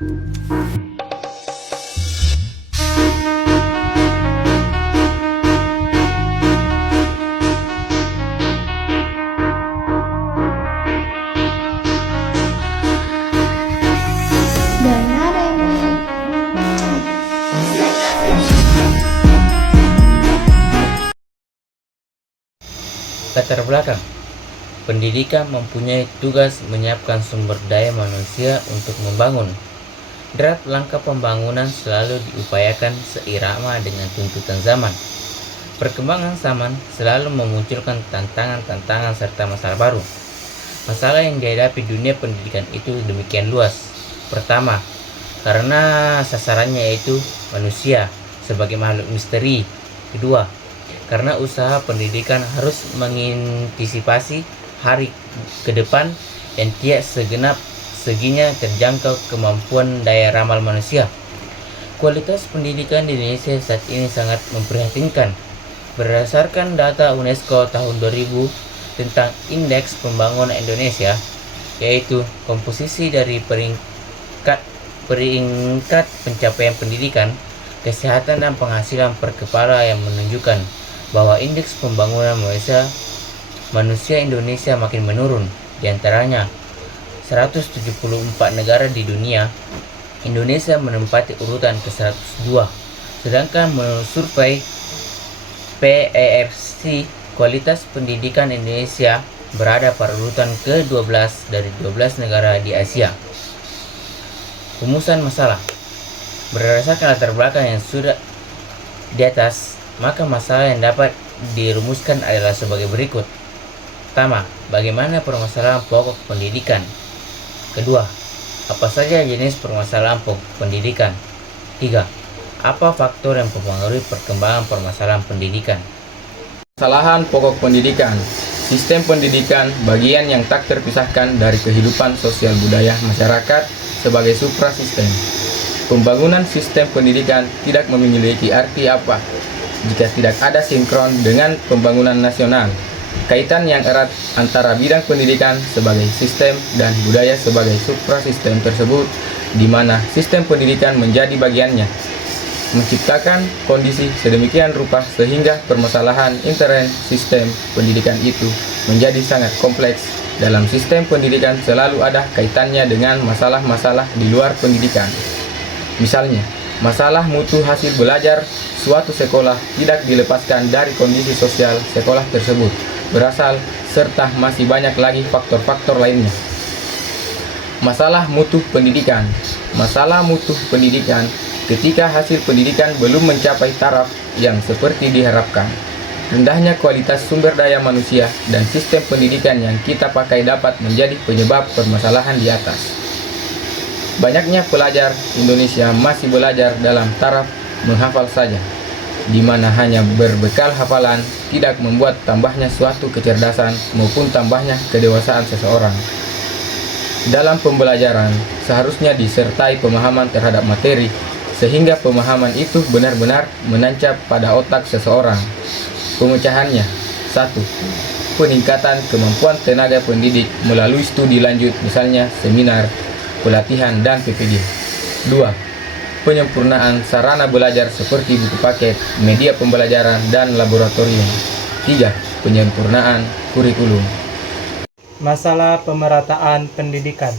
Latar belakang pendidikan mempunyai tugas menyiapkan sumber daya manusia untuk membangun. Draft langkah pembangunan selalu diupayakan seirama dengan tuntutan zaman. Perkembangan zaman selalu memunculkan tantangan-tantangan serta masalah baru. Masalah yang dihadapi dunia pendidikan itu demikian luas. Pertama, karena sasarannya yaitu manusia sebagai makhluk misteri. Kedua, karena usaha pendidikan harus mengantisipasi hari ke depan yang tidak segenap seginya terjangkau kemampuan daya ramal manusia. Kualitas pendidikan di Indonesia saat ini sangat memprihatinkan. Berdasarkan data UNESCO tahun 2000 tentang Indeks Pembangunan Indonesia, yaitu komposisi dari peringkat pencapaian pendidikan, kesehatan dan penghasilan per kepala yang menunjukkan bahwa indeks pembangunan manusia Indonesia makin menurun. Di antaranya 174 negara di dunia, Indonesia menempati urutan ke-102. Sedangkan menurut survei PERC, kualitas pendidikan Indonesia berada pada urutan ke-12 dari 12 negara di Asia. Rumusan masalah. Berdasarkan latar belakang yang sudah di atas, maka masalah yang dapat dirumuskan adalah sebagai berikut. Pertama, bagaimana permasalahan pokok pendidikan? Kedua, apa saja jenis permasalahan pokok pendidikan? Tiga, apa faktor yang mempengaruhi perkembangan permasalahan pendidikan? Permasalahan pokok pendidikan. Sistem pendidikan bagian yang tak terpisahkan dari kehidupan sosial budaya masyarakat sebagai suprasistem. Pembangunan sistem pendidikan tidak memiliki arti apa jika tidak ada sinkron dengan pembangunan nasional. Kaitan yang erat antara bidang pendidikan sebagai sistem dan budaya sebagai suprasistem tersebut, di mana sistem pendidikan menjadi bagiannya, menciptakan kondisi sedemikian rupa sehingga permasalahan intern sistem pendidikan itu menjadi sangat kompleks. Dalam sistem pendidikan selalu ada kaitannya dengan masalah-masalah di luar pendidikan. Misalnya, masalah mutu hasil belajar suatu sekolah tidak dilepaskan dari kondisi sosial sekolah tersebut berasal, serta masih banyak lagi faktor-faktor lainnya. Masalah mutu pendidikan. Masalah mutu pendidikan ketika hasil pendidikan belum mencapai taraf yang seperti diharapkan. Rendahnya kualitas sumber daya manusia dan sistem pendidikan yang kita pakai dapat menjadi penyebab permasalahan di atas. Banyaknya pelajar Indonesia masih belajar dalam taraf menghafal saja, di mana hanya berbekal hafalan tidak membuat tambahnya suatu kecerdasan maupun tambahnya kedewasaan seseorang. Dalam pembelajaran seharusnya disertai pemahaman terhadap materi, sehingga pemahaman itu benar-benar menancap pada otak seseorang. Pemecahannya: 1. Peningkatan kemampuan tenaga pendidik melalui studi lanjut, misalnya seminar, pelatihan, dan PPD. 2. Penyempurnaan sarana belajar seperti buku paket, media pembelajaran, dan laboratorium. 3. Penyempurnaan kurikulum. Masalah pemerataan pendidikan.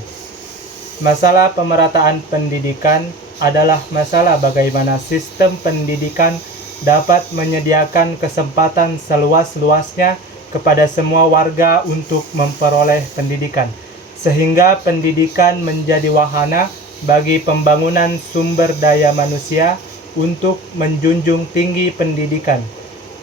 Masalah pemerataan pendidikan adalah masalah bagaimana sistem pendidikan dapat menyediakan kesempatan seluas-luasnya kepada semua warga untuk memperoleh pendidikan, sehingga pendidikan menjadi wahana bagi pembangunan sumber daya manusia untuk menjunjung tinggi pendidikan.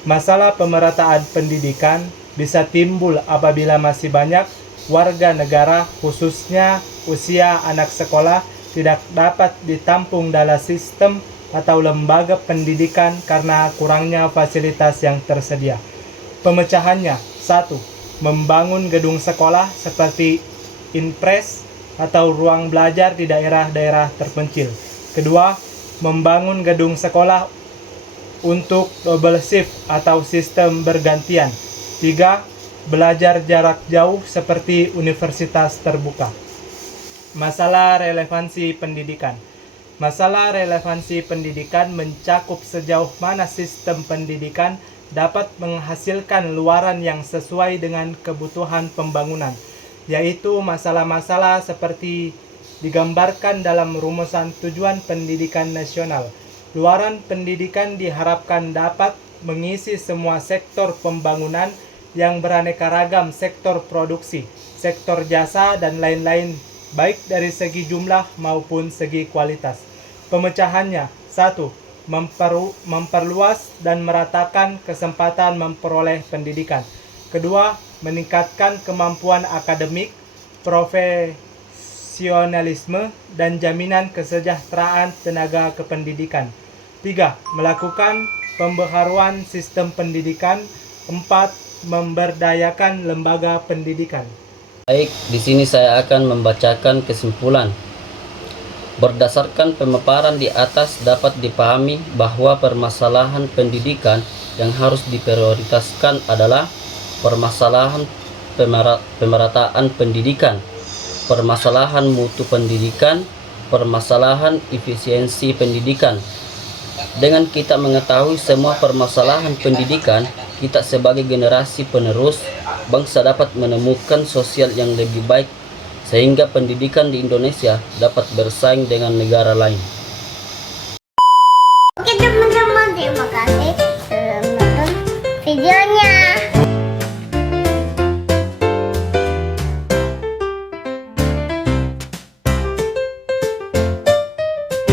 Masalah pemerataan pendidikan bisa timbul apabila masih banyak warga negara, khususnya usia anak sekolah, tidak dapat ditampung dalam sistem atau lembaga pendidikan karena kurangnya fasilitas yang tersedia. Pemecahannya: 1. Membangun gedung sekolah seperti Inpres atau ruang belajar di daerah-daerah terpencil. Kedua, membangun gedung sekolah untuk double shift atau sistem bergantian. 3. Belajar jarak jauh seperti universitas terbuka. Masalah relevansi pendidikan. Masalah relevansi pendidikan mencakup sejauh mana sistem pendidikan dapat menghasilkan luaran yang sesuai dengan kebutuhan pembangunan, yaitu masalah-masalah seperti digambarkan dalam rumusan tujuan pendidikan nasional. Luaran pendidikan diharapkan dapat mengisi semua sektor pembangunan yang beraneka ragam, sektor produksi, sektor jasa, dan lain-lain, baik dari segi jumlah maupun segi kualitas. Pemecahannya: 1. Memperluas dan meratakan kesempatan memperoleh pendidikan. Kedua, meningkatkan kemampuan akademik, profesionalisme, dan jaminan kesejahteraan tenaga kependidikan. 3. Melakukan pembaharuan sistem pendidikan. 4. Memberdayakan lembaga pendidikan. Baik, di sini saya akan membacakan kesimpulan. Berdasarkan pemaparan di atas dapat dipahami bahwa permasalahan pendidikan yang harus diprioritaskan adalah permasalahan pemerataan pendidikan, permasalahan mutu pendidikan, permasalahan efisiensi pendidikan. Dengan kita mengetahui semua permasalahan pendidikan, kita sebagai generasi penerus bangsa dapat menemukan sosial yang lebih baik sehingga pendidikan di Indonesia dapat bersaing dengan negara lain.